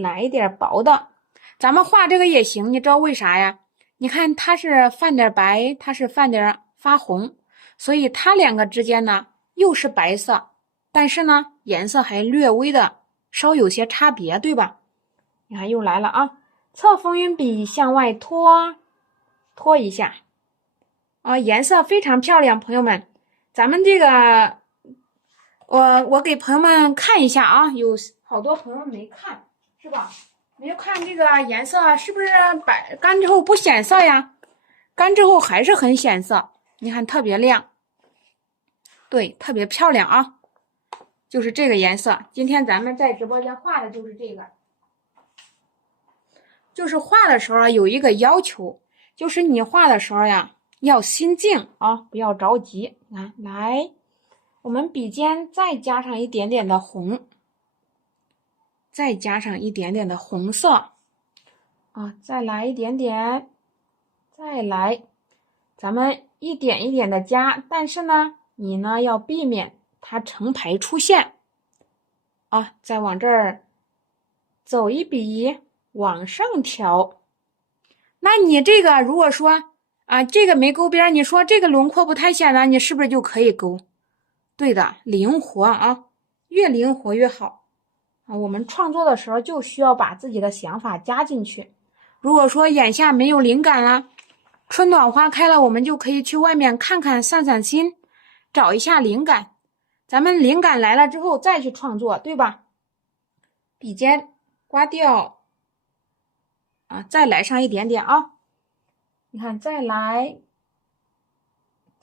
来一点薄的。咱们画这个也行，你知道为啥呀？你看它是泛点白，它是泛点发红，所以它两个之间呢又是白色，但是呢颜色还略微的稍有些差别，对吧？你看又来了啊，侧风云笔向外拖一下啊，颜色非常漂亮，朋友们，咱们这个我给朋友们看一下啊，有好多朋友没看，是吧？没有看这个颜色是不是干之后不显色呀？干之后还是很显色，你看特别亮，对，特别漂亮啊，就是这个颜色。今天咱们在直播间画的就是这个，就是画的时候有一个要求，就是你画的时候呀要心静啊，不要着急。来，我们笔尖再加上一点点的红。再加上一点点的红色啊，再来一点点，再来，咱们一点一点的加，但是呢，你呢要避免它成排出现啊，再往这儿走一笔，往上调。那你这个如果说啊，这个没勾边，你说这个轮廓不太显了，你是不是就可以勾？对的，灵活啊，越灵活越好。我们创作的时候就需要把自己的想法加进去。如果说眼下没有灵感了，春暖花开了，我们就可以去外面看看散散心，找一下灵感。咱们灵感来了之后再去创作，对吧？笔尖刮掉啊，再来上一点点啊。你看，再来，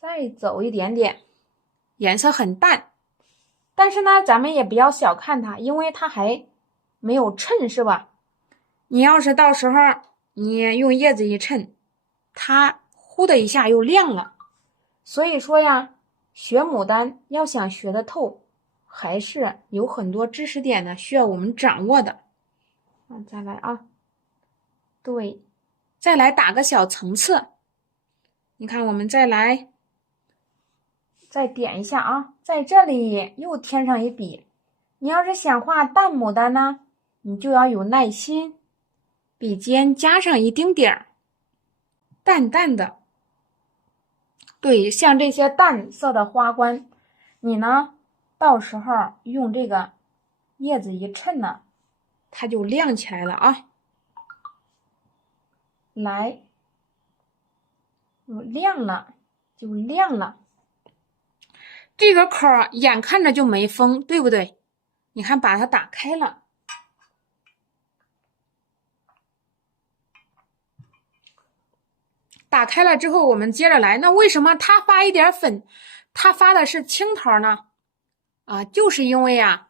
再走一点点，颜色很淡。但是呢，咱们也不要小看它，因为它还没有衬，是吧？你要是到时候你用叶子一衬，它呼的一下又亮了。所以说呀，学牡丹要想学得透，还是有很多知识点呢需要我们掌握的。再来啊，对，再来打个小层次。你看，我们再来。再点一下啊，在这里又添上一笔。你要是想画淡牡丹呢，你就要有耐心，笔尖加上一丁点儿，淡淡的。对，像这些淡色的花冠，你呢，到时候用这个叶子一衬呢，它就亮起来了啊。来，亮了就亮了。这个口眼看着就没封，对不对？你看，把它打开了，打开了之后，我们接着来。那为什么它发一点粉，它发的是青桃呢？啊，就是因为啊，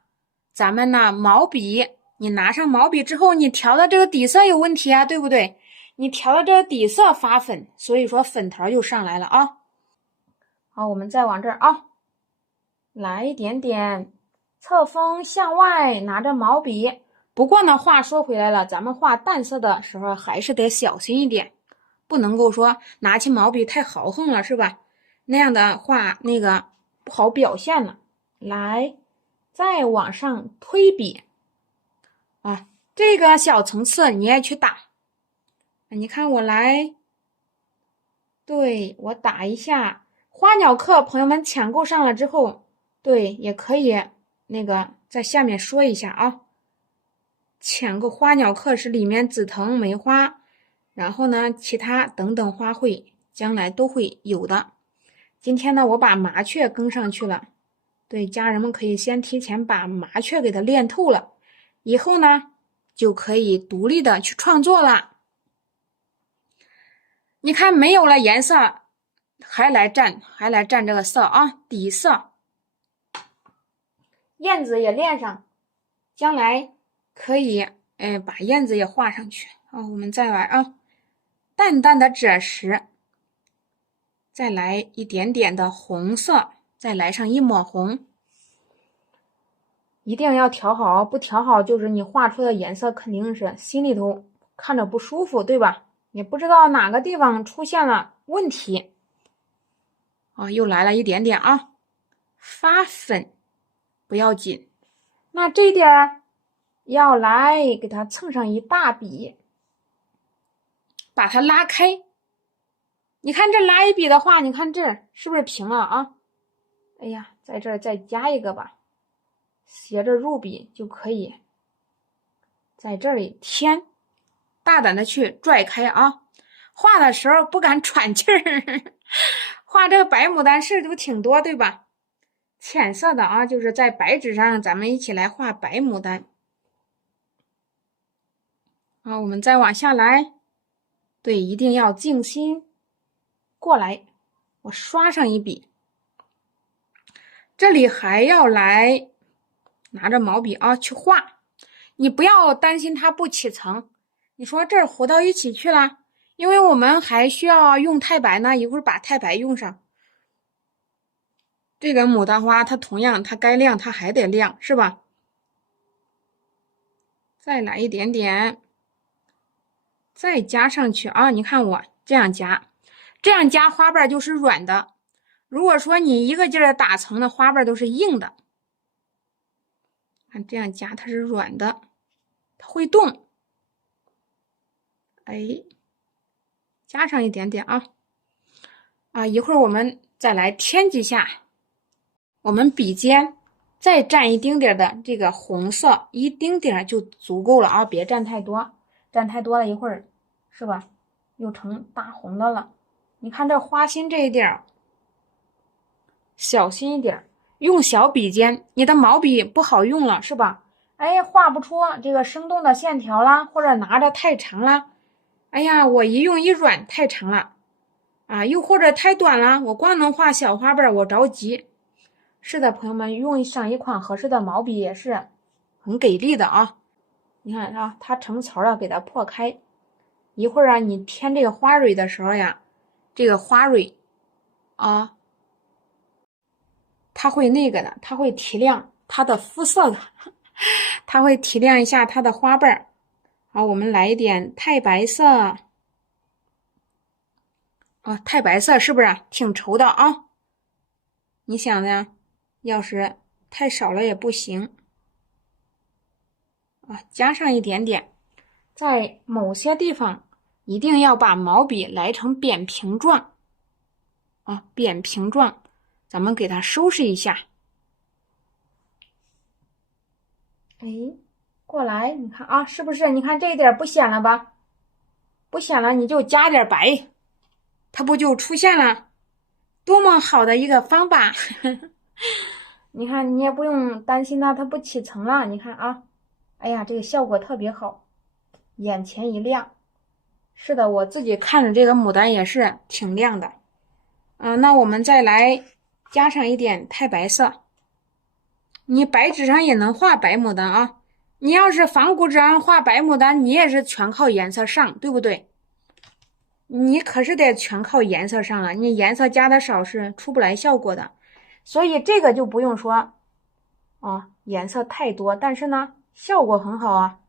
咱们呢毛笔，你拿上毛笔之后，你调的这个底色有问题啊，对不对？你调的这个底色发粉，所以说粉头就上来了啊。好，我们再往这儿啊。来一点点，侧锋向外，拿着毛笔。不过呢，话说回来了，咱们画淡色的时候还是得小心一点，不能够说拿起毛笔太豪横了，是吧？那样的话，那个不好表现了。来，再往上推笔啊，这个小层次你也去打。你看我来，对，我打一下。花鸟课朋友们抢购上了之后。对，也可以那个在下面说一下啊。抢个花鸟课是里面紫藤、梅花，然后呢，其他等等花卉将来都会有的。今天呢，我把麻雀跟上去了。对，家人们可以先提前把麻雀给它练透了，以后呢就可以独立的去创作了。你看没有了颜色，还来蘸这个色啊，底色。燕子也练上，将来可以把燕子也画上去啊。我们再来啊，淡淡的赭石，再来一点点的红色，再来上一抹红，一定要调好，不调好就是你画出的颜色肯定是心里头看着不舒服，对吧？也不知道哪个地方出现了问题啊。又来了一点点啊，发粉不要紧。那这点要来给它蹭上一大笔，把它拉开。你看这拉一笔的话，你看这儿是不是平了啊？哎呀，在这儿再加一个吧，斜着入笔就可以。在这里添，大胆的去拽开啊！画的时候不敢喘气儿。画这个白牡丹事都挺多，对吧？浅色的啊，就是在白纸上，咱们一起来画白牡丹。好，我们再往下来，对，一定要静心。过来，我刷上一笔。这里还要来拿着毛笔啊去画，你不要担心它不起层。你说这儿糊到一起去了，因为我们还需要用太白呢，一会儿把太白用上。这个牡丹花它同样，它该亮它还得亮，是吧？再来一点点，再加上去啊！你看我这样夹，这样夹花瓣就是软的。如果说你一个劲儿打层的花瓣都是硬的，看这样夹它是软的，它会动。哎，加上一点点啊！一会儿我们再来添几下，我们笔尖再蘸一丁点的这个红色，一丁点就足够了啊！别蘸太多，蘸太多了一会儿是吧？又成大红的了。你看这花心这一点，小心一点，用小笔尖，你的毛笔不好用了是吧？哎，画不出这个生动的线条啦，或者拿着太长啦。哎呀，我一用一软太长了啊，又或者太短了，我光能画小花瓣，我着急。是的，朋友们，用上一款合适的毛笔也是很给力的啊。你看啊，它成槽了，给它破开。一会儿啊，你添这个花蕊的时候呀，这个花蕊啊，它会那个的，它会提亮它的肤色的，它会提亮一下它的花瓣。好，我们来一点太白色。太白色是不是挺稠的啊？你想呢？要是太少了也不行啊，加上一点点。在某些地方一定要把毛笔来成扁平状啊，扁平状，咱们给它收拾一下。哎，过来，你看啊，是不是？你看这一点不显了吧？不显了，你就加点白，它不就出现了？多么好的一个方法！你看，你也不用担心它不起层了。你看啊，哎呀，这个效果特别好，眼前一亮。是的，我自己看着这个牡丹也是挺亮的。那我们再来加上一点太白色。你白纸上也能画白牡丹啊。你要是仿古纸上画白牡丹，你也是全靠颜色上，对不对？你可是得全靠颜色上了，你颜色加的少是出不来效果的。所以这个就不用说啊，颜色太多，但是呢，效果很好啊。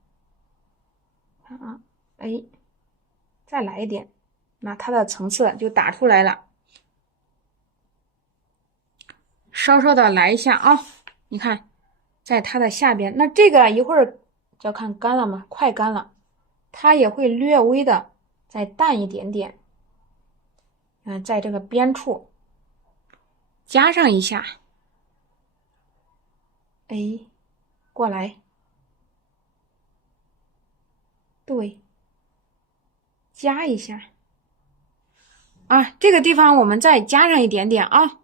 看啊，哎，再来一点，那它的层次就打出来了。稍稍的来一下啊，你看，在它的下边，那这个一会儿就要看干了吗？快干了，它也会略微的再淡一点点。在这个边处加上一下，哎，过来，对，加一下啊，这个地方我们再加上一点点啊。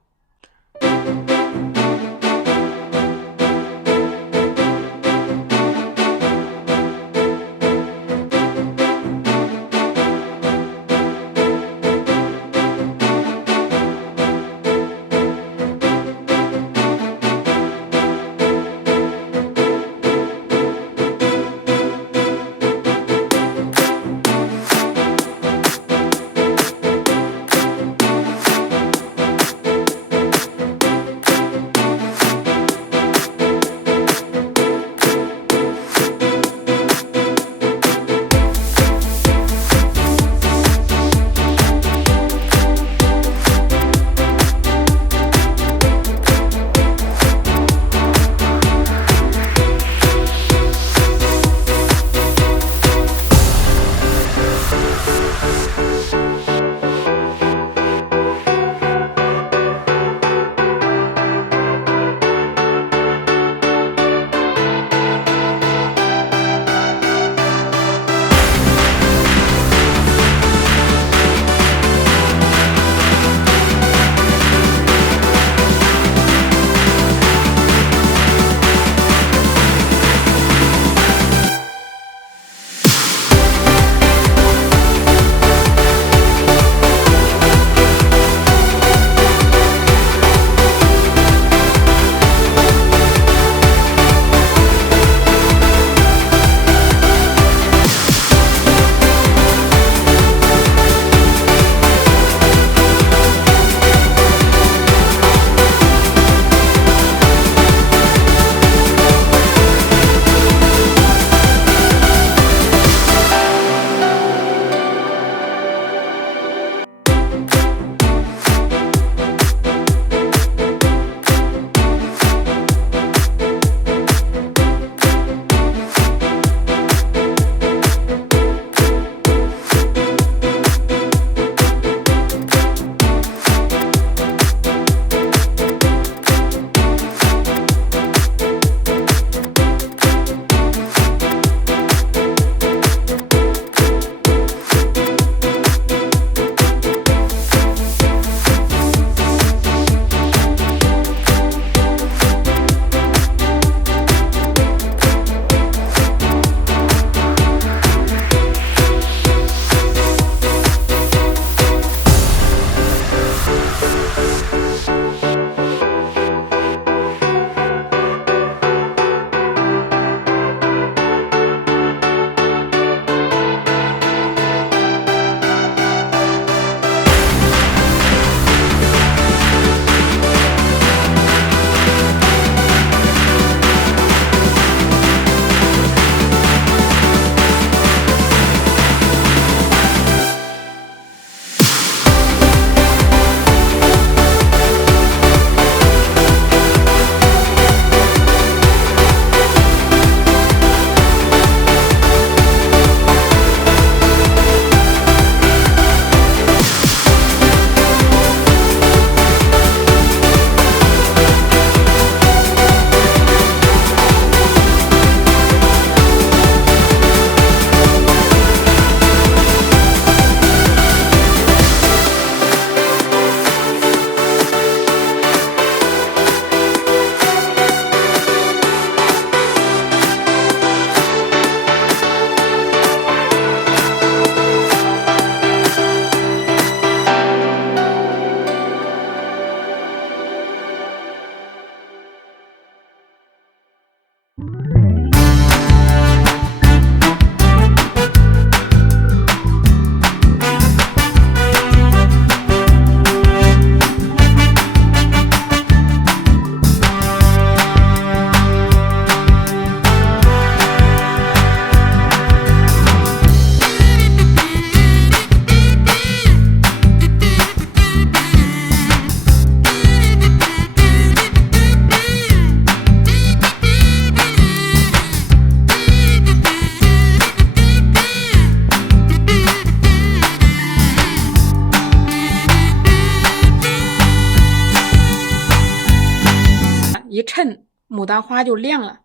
一衬，牡丹花就亮了。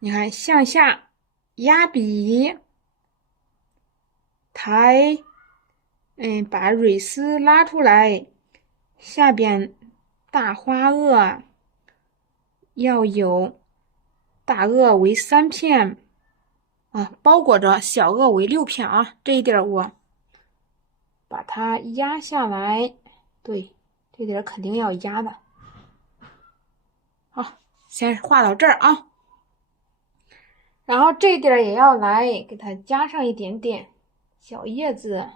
你看，向下压笔，抬，把蕊丝拉出来，下边大花萼要有大萼为3片啊，包裹着小萼为6片啊，这一点我把它压下来，对，这点肯定要压的。好，先画到这儿啊，然后这点也要来给它加上一点点小叶子，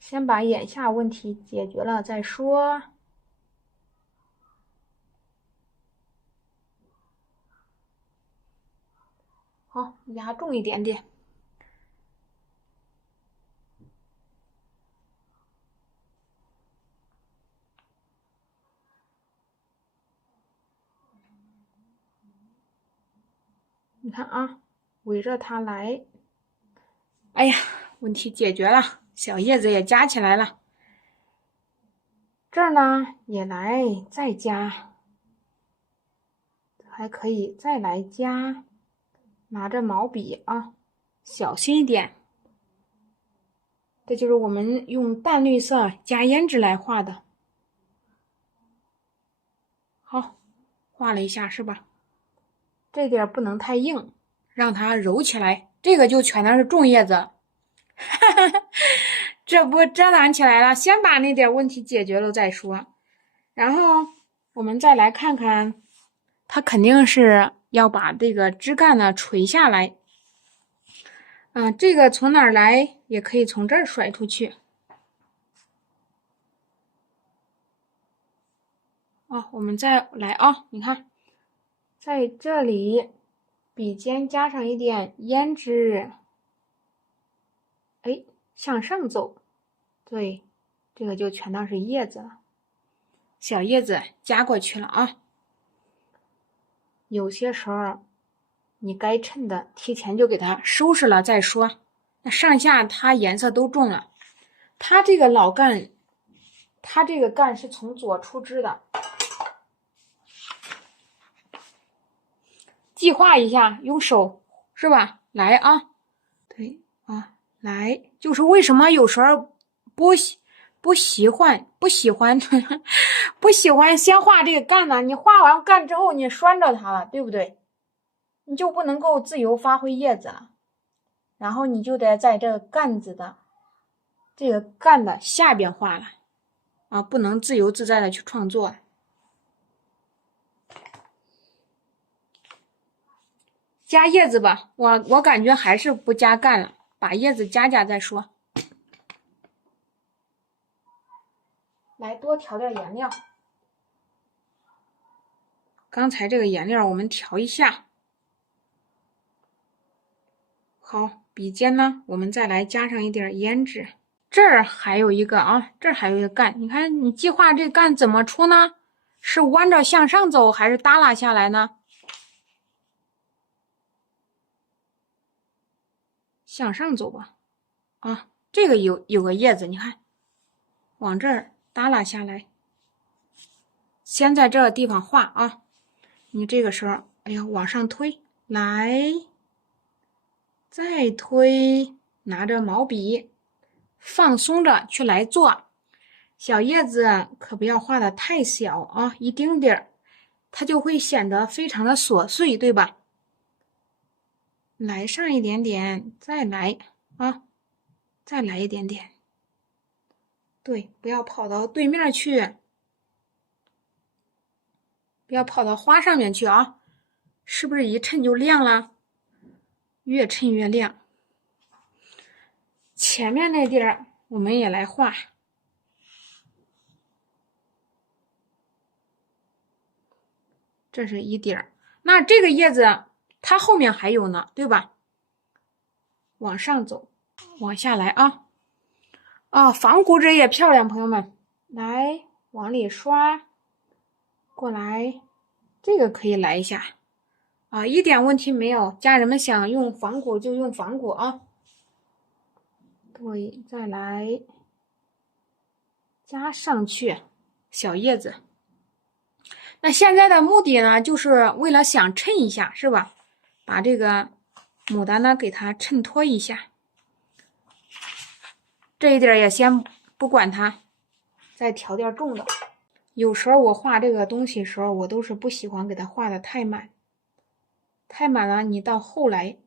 先把眼下问题解决了再说。好，压重一点点。你看啊，围着它来。哎呀，问题解决了，小叶子也加起来了。这儿呢也来再加，还可以再来加。拿着毛笔啊，小心一点。这就是我们用淡绿色加胭脂来画的。好，画了一下是吧？这点不能太硬，让它揉起来。这个就全都是重叶子，这不遮挡起来了。先把那点问题解决了再说。然后我们再来看看，它肯定是要把这个枝干呢垂下来。这个从哪儿来？也可以从这儿甩出去。我们再来啊，你看，在这里笔尖加上一点胭脂，向上走，对，这个就全当是叶子了。小叶子加过去了啊。有些时候你该衬的提前就给它收拾了再说。那上下它颜色都重了，它这个老干，它这个干是从左出枝的。计划一下，用手是吧？来啊，对啊，来，就是为什么有时候不喜欢不喜欢先画这个干呢？你画完干之后，你拴着它了，对不对？你就不能够自由发挥叶子了，然后你就得在这个干子的这个干的下边画了啊，不能自由自在的去创作。加叶子吧，我感觉还是不加干了，把叶子加再说。来，多调点颜料。刚才这个颜料我们调一下。好，笔尖呢，我们再来加上一点胭脂。这儿还有一个啊，这儿还有一个干，你看你计划这干怎么出呢？是弯着向上走还是耷拉下来呢？向上走吧。啊，这个有个叶子，你看，往这儿耷拉下来。先在这个地方画啊，你这个时候，哎呀，往上推，来，再推，拿着毛笔，放松着去来做。小叶子可不要画的太小啊，一丁点儿，它就会显得非常的琐碎，对吧？来上一点点，再来啊，再来一点点。对，不要跑到对面去，不要跑到花上面去啊！是不是一衬就亮了？越衬越亮。前面那地儿我们也来画。这是一点儿，那这个叶子它后面还有呢，对吧？往上走，往下来啊！仿古纸也漂亮，朋友们，来往里刷，过来，这个可以来一下啊，一点问题没有。家人们想用仿古就用仿古啊。对，再来加上去小叶子。那现在的目的呢，就是为了想衬一下，是吧？把这个牡丹呢给它衬托一下。这一点也先不管它，再调点重的。有时候我画这个东西的时候，我都是不喜欢给它画的太满。太满了，你到后来，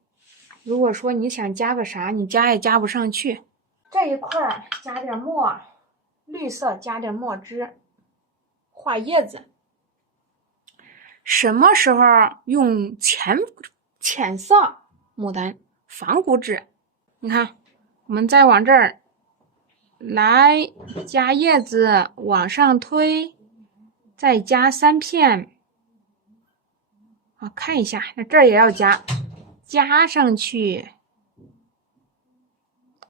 如果说你想加个啥，你加也加不上去。这一块加点墨，绿色加点墨汁，画叶子。什么时候用浅色牡丹仿古纸？你看，我们再往这儿来加叶子，往上推，再加3片。好，看一下，那这儿也要加上去。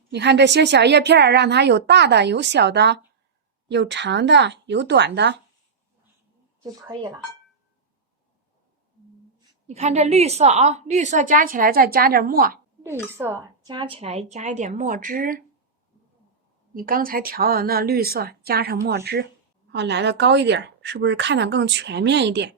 你看这些小叶片，让它有大的，有小的，有长的，有短的，就可以了。你看这绿色啊，绿色加起来再加点墨，绿色加起来加一点墨汁。你刚才调的那绿色加上墨汁，好，来的高一点，是不是看得更全面一点？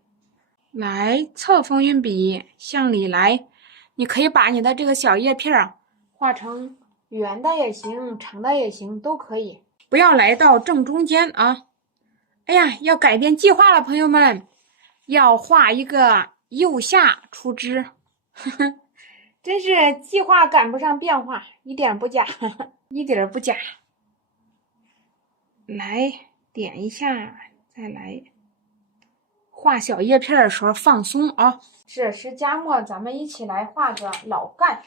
来，侧锋运笔向里来，你可以把你的这个小叶片画成圆的也行，长的也行，都可以。不要来到正中间啊！哎呀，要改变计划了，朋友们，要画一个右下出枝，真是计划赶不上变化，一点不假，一点不假。来点一下，再来。画小叶片的时候放松啊！这时加墨，咱们一起来画个老干。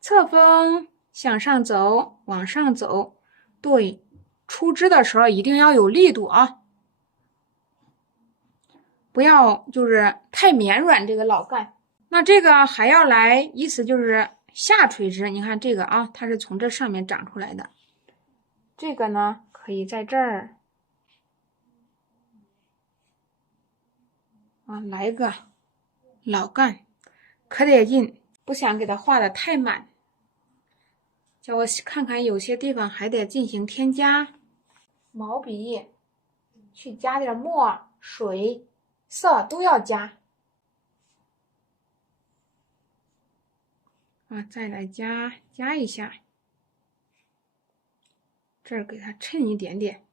侧锋向上走，往上走，对，出枝的时候一定要有力度啊，不要就是太绵软这个老干。那这个还要来，意思就是下垂枝。你看这个啊，它是从这上面长出来的。这个呢，可以在这儿啊，来个老干，可得劲，不想给它画的太满。叫我看看有些地方还得进行添加，毛笔去加点墨、水、色都要加啊，再来加一下，这儿给它衬一点点，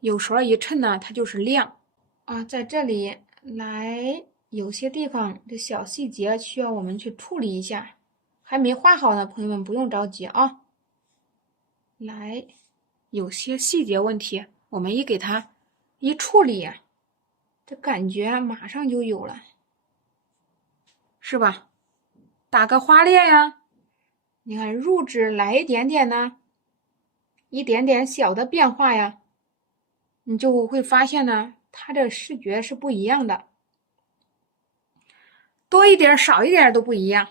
有时候一衬呢，它就是亮啊。在这里来，有些地方这小细节需要我们去处理一下，还没画好呢，朋友们不用着急啊。来，有些细节问题，我们一给它一处理，这感觉马上就有了，是吧？打个花裂呀，你看入纸来一点点呢，一点点小的变化呀，你就会发现呢，它的视觉是不一样的，多一点少一点都不一样。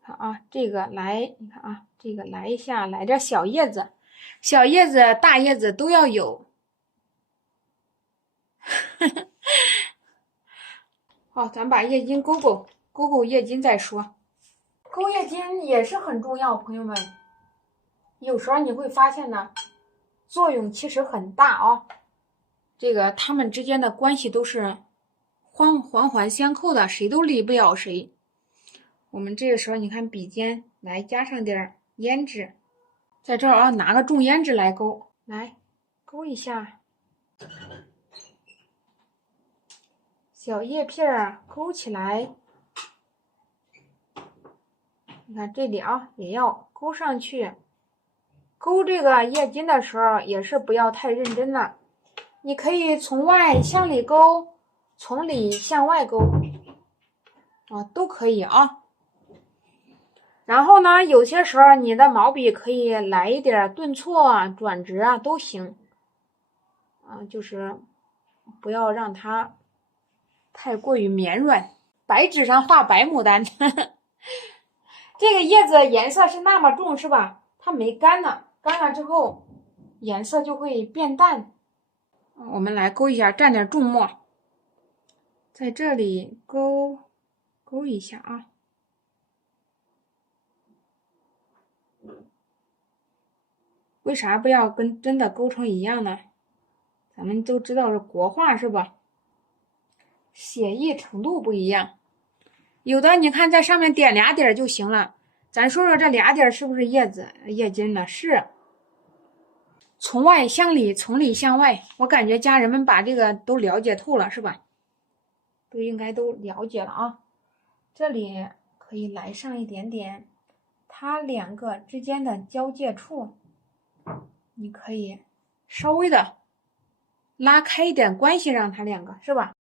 好啊，这个来，你看啊，这个来一下，来点小叶子，小叶子、大叶子都要有。好，咱把叶筋勾叶筋再说。勾叶筋也是很重要，朋友们。有时候你会发现呢，作用其实很大啊。这个他们之间的关系都是环环相扣的，谁都离不了谁。我们这个时候，你看笔尖来加上点胭脂，在这儿啊，拿个重胭脂来勾，来勾一下。小叶片勾起来，你看这里啊，也要勾上去。勾这个叶筋的时候，也是不要太认真了。你可以从外向里勾，从里向外勾，啊，都可以啊。然后呢，有些时候你的毛笔可以来一点顿挫啊、转折啊，都行。啊，就是不要让它太过于绵软。白纸上画白牡丹，这个叶子颜色是那么重，是吧？它没干呢，干了之后颜色就会变淡。我们来勾一下，蘸点重墨，在这里勾一下啊。为啥不要跟真的勾成一样呢？咱们都知道是国画是吧？写意程度不一样。有的你看在上面点俩点就行了。咱说说这俩点是不是叶子叶筋呢？是。从外向里，从里向外，我感觉家人们把这个都了解透了，是吧？都应该都了解了啊。这里可以来上一点点，它两个之间的交界处，你可以稍微的拉开一点关系，让它两个是吧？